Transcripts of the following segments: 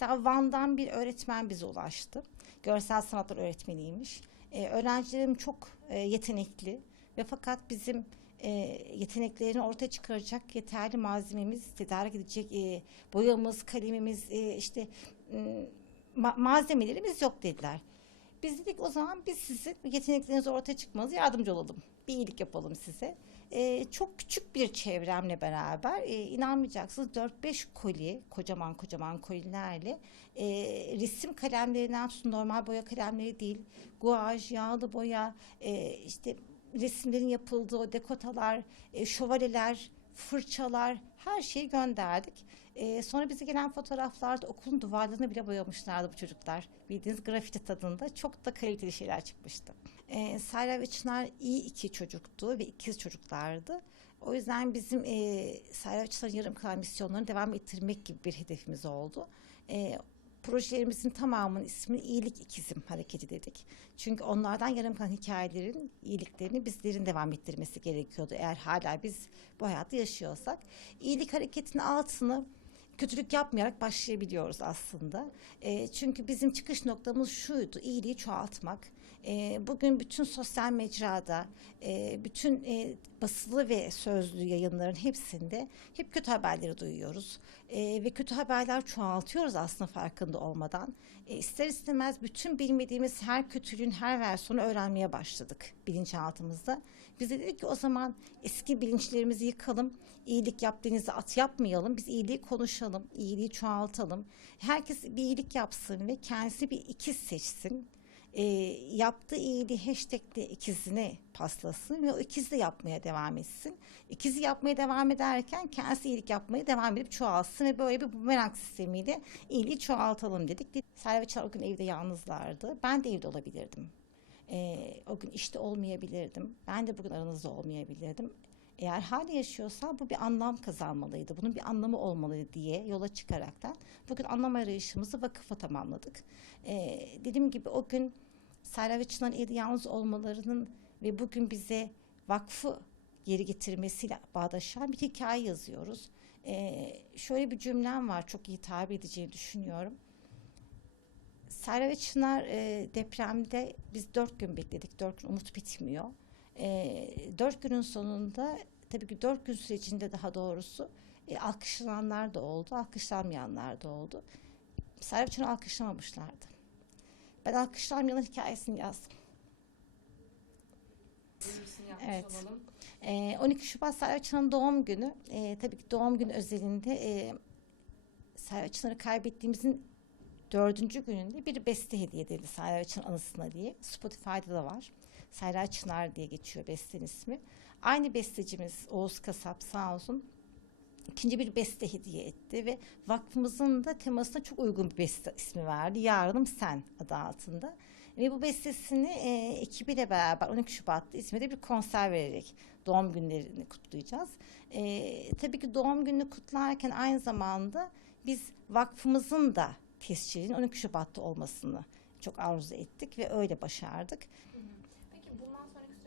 Mesela Van'dan bir öğretmen bize ulaştı. Görsel sanatlar öğretmeniymiş. E, öğrencilerim çok e, yetenekli ve fakat bizim e, yeteneklerini ortaya çıkaracak yeterli malzememiz, tedarik edecek e, boyamız, kalemimiz, e, işte ma- malzemelerimiz yok dediler. Biz dedik o zaman biz sizin yeteneklerinizi ortaya çıkmanıza yardımcı olalım. Bir iyilik yapalım size. Ee, çok küçük bir çevremle beraber e, inanmayacaksınız 4-5 koli kocaman kocaman kolilerle e, resim kalemlerinden tutun normal boya kalemleri değil guaj, yağlı boya e, işte resimlerin yapıldığı dekotalar, e, şövalyeler, fırçalar her şeyi gönderdik. E, sonra bize gelen fotoğraflarda okulun duvarlarını bile boyamışlardı bu çocuklar. Bildiğiniz grafiti tadında çok da kaliteli şeyler çıkmıştı. E, Sayra ve Çınar iyi iki çocuktu ve ikiz çocuklardı. O yüzden bizim e, Sayra ve Çınar'ın yarım kalan misyonlarını devam ettirmek gibi bir hedefimiz oldu. E, projelerimizin tamamının ismini iyilik ikizim hareketi dedik. Çünkü onlardan yarım kalan hikayelerin iyiliklerini bizlerin devam ettirmesi gerekiyordu. Eğer hala biz bu hayatı yaşıyorsak. iyilik hareketinin altını kötülük yapmayarak başlayabiliyoruz aslında. E, çünkü bizim çıkış noktamız şuydu, iyiliği çoğaltmak. E, bugün bütün sosyal mecrada, e, bütün e, basılı ve sözlü yayınların hepsinde hep kötü haberleri duyuyoruz. E, ve kötü haberler çoğaltıyoruz aslında farkında olmadan. E, ister istemez bütün bilmediğimiz her kötülüğün her versiyonu öğrenmeye başladık bilinçaltımızda. Biz de dedik ki o zaman eski bilinçlerimizi yıkalım, iyilik yap denize at yapmayalım, biz iyiliği konuşalım, iyiliği çoğaltalım. Herkes bir iyilik yapsın ve kendisi bir ikiz seçsin. E, yaptığı iyiliği hashtagle ikizini paslasın ve o ikiz de yapmaya devam etsin. İkizi yapmaya devam ederken kendisi iyilik yapmaya devam edip çoğalsın ve böyle bir bumerang sistemiyle iyiliği çoğaltalım dedik. Serve Çar o gün evde yalnızlardı. Ben de evde olabilirdim. Ee, o gün işte olmayabilirdim. Ben de bugün aranızda olmayabilirdim. Eğer hala yaşıyorsa bu bir anlam kazanmalıydı. Bunun bir anlamı olmalıydı diye yola çıkaraktan bugün anlam arayışımızı vakıfa tamamladık. Ee, dediğim gibi o gün Serra ve Çınar'ın evde yalnız olmalarının ve bugün bize vakfı geri getirmesiyle bağdaşan bir hikaye yazıyoruz. Ee, şöyle bir cümlem var çok iyi tabir edeceğini düşünüyorum. Serra ve Çınar e, depremde biz dört gün bekledik. Dört gün umut bitmiyor. E, dört günün sonunda tabii ki dört gün sürecinde daha doğrusu e, alkışlananlar da oldu, alkışlanmayanlar da oldu. Çınar alkışlamamışlardı. Ben alkışlanmayanın hikayesini yazdım. Evet. olalım. Ee, 12 Şubat Servet Çınar'ın doğum günü. Ee, tabii ki doğum günü özelinde e, Servet Çınar'ı kaybettiğimizin dördüncü gününde bir beste hediye edildi Çınar anısına diye. Spotify'da da var. Servet Çınar diye geçiyor bestenin ismi. Aynı bestecimiz Oğuz Kasap sağ olsun ikinci bir beste hediye etti ve vakfımızın da temasına çok uygun bir beste ismi verdi. Yarınım Sen adı altında. Ve bu bestesini e, ekibiyle beraber 12 Şubat'ta İzmir'de bir konser vererek doğum günlerini kutlayacağız. E, tabii ki doğum gününü kutlarken aynı zamanda biz vakfımızın da tescilinin 12 Şubat'ta olmasını çok arzu ettik ve öyle başardık.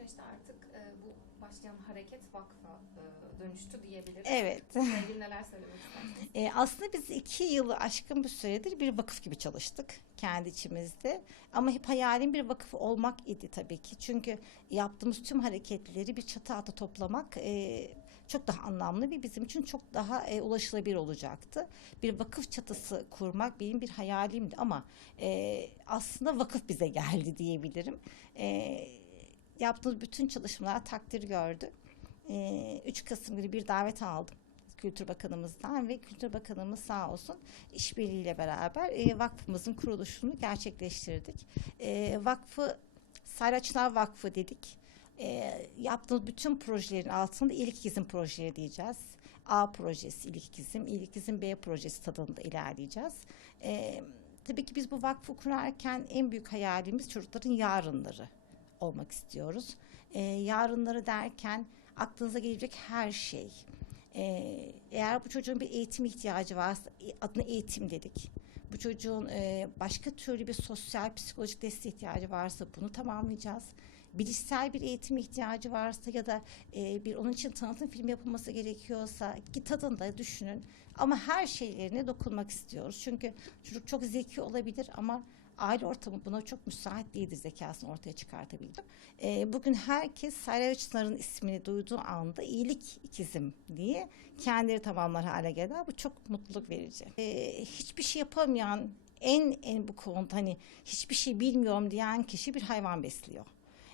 Süreçte artık e, bu başlayan hareket vakfa e, dönüştü diyebiliriz. Evet. İlgili neler söylemek istersiniz? E, aslında biz iki yılı aşkın bir süredir bir vakıf gibi çalıştık kendi içimizde. Ama hep hayalim bir vakıf olmak idi tabii ki. Çünkü yaptığımız tüm hareketleri bir çatı altında toplamak e, çok daha anlamlı ve bizim için çok daha e, ulaşılabilir olacaktı. Bir vakıf çatısı kurmak benim bir hayalimdi ama e, aslında vakıf bize geldi diyebilirim. E, yaptığımız bütün çalışmalar takdir gördü. E, 3 Kasım günü bir davet aldım. Kültür Bakanımızdan ve Kültür Bakanımız sağ olsun işbirliğiyle beraber e, vakfımızın kuruluşunu gerçekleştirdik. E, vakfı Sayraçlar Vakfı dedik. E, yaptığımız bütün projelerin altında İyilik İkizim projeleri diyeceğiz. A projesi İyilik İkizim, İyilik İkizim B projesi tadında ilerleyeceğiz. E, tabii ki biz bu vakfı kurarken en büyük hayalimiz çocukların yarınları olmak istiyoruz. E, yarınları derken aklınıza gelecek her şey. Ee, eğer bu çocuğun bir eğitim ihtiyacı varsa e, adına eğitim dedik. Bu çocuğun e, başka türlü bir sosyal psikolojik destek ihtiyacı varsa bunu tamamlayacağız. bilişsel bir eğitim ihtiyacı varsa ya da e, bir onun için tanıtım filmi yapılması gerekiyorsa ki tadında düşünün. Ama her şeylerine dokunmak istiyoruz. Çünkü çocuk çok zeki olabilir ama aile ortamı buna çok müsait değildir zekasını ortaya çıkartabildim. E, bugün herkes Sayra Çınar'ın ismini duyduğu anda iyilik ikizim diye kendileri tamamlar hale geldiler. Bu çok mutluluk verici. E, hiçbir şey yapamayan en en bu konuda hani hiçbir şey bilmiyorum diyen kişi bir hayvan besliyor.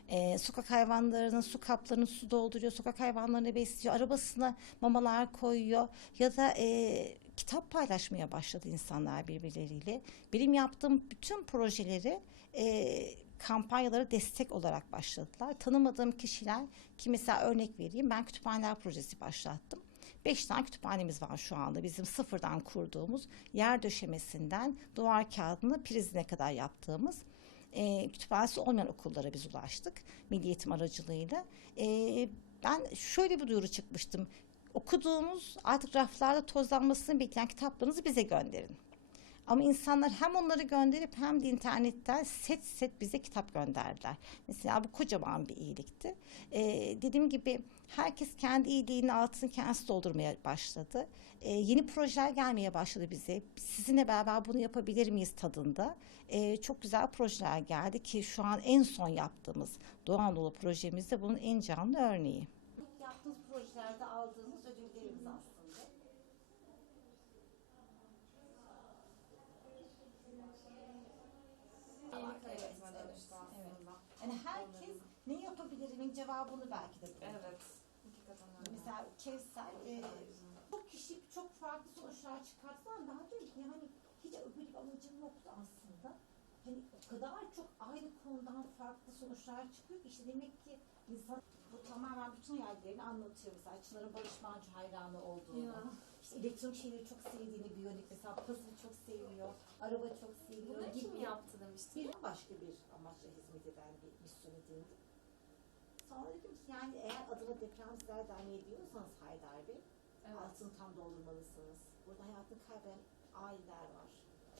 Ee, sokak hayvanlarının su kaplarını su dolduruyor, sokak hayvanlarını besliyor, arabasına mamalar koyuyor ya da e, kitap paylaşmaya başladı insanlar birbirleriyle. Benim yaptığım bütün projeleri e, kampanyalara destek olarak başladılar. Tanımadığım kişiler ki mesela örnek vereyim ben kütüphaneler projesi başlattım. Beş tane kütüphanemiz var şu anda bizim sıfırdan kurduğumuz yer döşemesinden duvar kağıdını prizine kadar yaptığımız e, kütüphanesi olmayan okullara biz ulaştık milli eğitim aracılığıyla. E, ben şöyle bir duyuru çıkmıştım. Okuduğumuz artık raflarda tozlanmasını bekleyen kitaplarınızı bize gönderin. Ama insanlar hem onları gönderip hem de internetten set set bize kitap gönderdiler. Mesela bu kocaman bir iyilikti. Ee, dediğim gibi herkes kendi iyiliğinin altını kendisi doldurmaya başladı. Ee, yeni projeler gelmeye başladı bize. Sizinle beraber bunu yapabilir miyiz tadında. Ee, çok güzel projeler geldi ki şu an en son yaptığımız Doğu Anadolu projemizde bunun en canlı örneği. Yaptığımız projelerde aldığımız ödüllerimiz aslında. İyilik hareketine dönüştü aslında. Yani herkes yapabilirimin cevabını belki de buldu. Evet. Mesela Kevser e, çok kişi çok farklı sonuçlar çıkarttı ama ben diyorum ki yani hiç bir amacım yoktu aslında. Hani o kadar çok aynı konudan farklı sonuçlar çıkıyor ki işte demek ki insan bu tamamen bütün hayallerini anlatıyor. Mesela Çınar'ın Barış Manço hayranı olduğunu. Ya. İşte elektronik şeyleri çok sevdiğini, biyonik mesela puzzle çok seviyor, araba çok seviyor Bunu gibi. kim yaptı demiştin? Bir başka bir amaçla hizmet eden bir misyon edindi. Sonra dedim ki yani eğer adına depremzedeler derneği diyorsanız Haydar Bey, Evet. altını tam doldurmalısınız. Burada hayatını kaybeden aileler var.